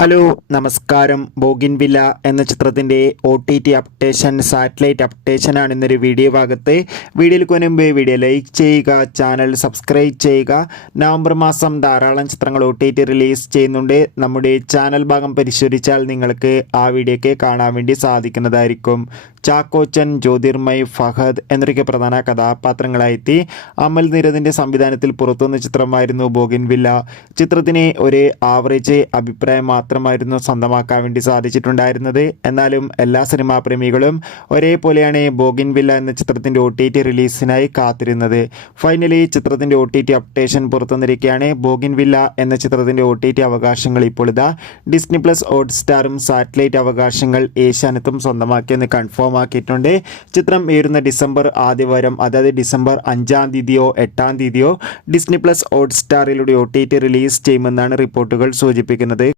Hello നമസ്കാരം. ബോഗിൻവില്ല എന്ന ചിത്രത്തിൻ്റെ OTT അപ്ഡേഷൻ, സാറ്റലൈറ്റ് അപ്ഡേഷനാണ് ഇന്നൊരു വീഡിയോ ഭാഗത്ത്. വീഡിയോയിൽ മുൻപ് വീഡിയോ ലൈക്ക് ചെയ്യുക, ചാനൽ സബ്സ്ക്രൈബ് ചെയ്യുക. നവംബർ മാസം ധാരാളം ചിത്രങ്ങൾ OTT റിലീസ് ചെയ്യുന്നുണ്ട്. നമ്മുടെ ചാനൽ ഭാഗം പരിശോധിച്ചാൽ നിങ്ങൾക്ക് ആ വീഡിയോയ്ക്ക് കാണാൻ വേണ്ടി സാധിക്കുന്നതായിരിക്കും. ചാക്കോച്ചൻ, ജ്യോതിർമയ്, ഫഹദ് എന്നൊക്കെ പ്രധാന കഥാപാത്രങ്ങളായെത്തി അമൽ നീരദിൻ്റെ സംവിധാനത്തിൽ പുറത്തുവന്ന ചിത്രമായിരുന്നു ബോഗിൻവില്ല. ചിത്രത്തിന് ഒരു ആവറേജ് അഭിപ്രായം മാത്രമായിരുന്നു സ്വന്തമാക്കാൻ വേണ്ടി സാധിച്ചിട്ടുണ്ടായിരുന്നത്. എന്നാലും എല്ലാ സിനിമാ പ്രേമികളും ഒരേപോലെയാണ് ബോഗിൻവില്ല എന്ന ചിത്രത്തിൻ്റെ OTT റിലീസിനായി കാത്തിരുന്നത്. ഫൈനലി ചിത്രത്തിൻ്റെ OTT അപ്ഡേഷൻ പുറത്തുവന്നിരിക്കുകയാണ്. ബോഗിൻവില്ല എന്ന ചിത്രത്തിൻ്റെ OTT അവകാശങ്ങൾ ഇപ്പോൾ ഇതാ ഡിസ്നി പ്ലസ്, ഹോട്ട്സ്റ്റാറും സാറ്റലൈറ്റ് അവകാശങ്ങൾ ഏഷ്യാനെറ്റും സ്വന്തമാക്കിയെന്ന് കൺഫേം ആക്കിയിട്ടുണ്ട്. ചിത്രം വരുന്ന ഡിസംബർ ആദ്യവാരം, അതായത് ഡിസംബർ 5-ാം തീയതിയോ 8-ാം തീയതിയോ ഡിസ്നി പ്ലസ്, ഹോട്ട്സ്റ്റാറിലൂടെ OTT റിലീസ് ചെയ്യുമെന്നാണ് റിപ്പോർട്ടുകൾ സൂചിപ്പിക്കുന്നത്.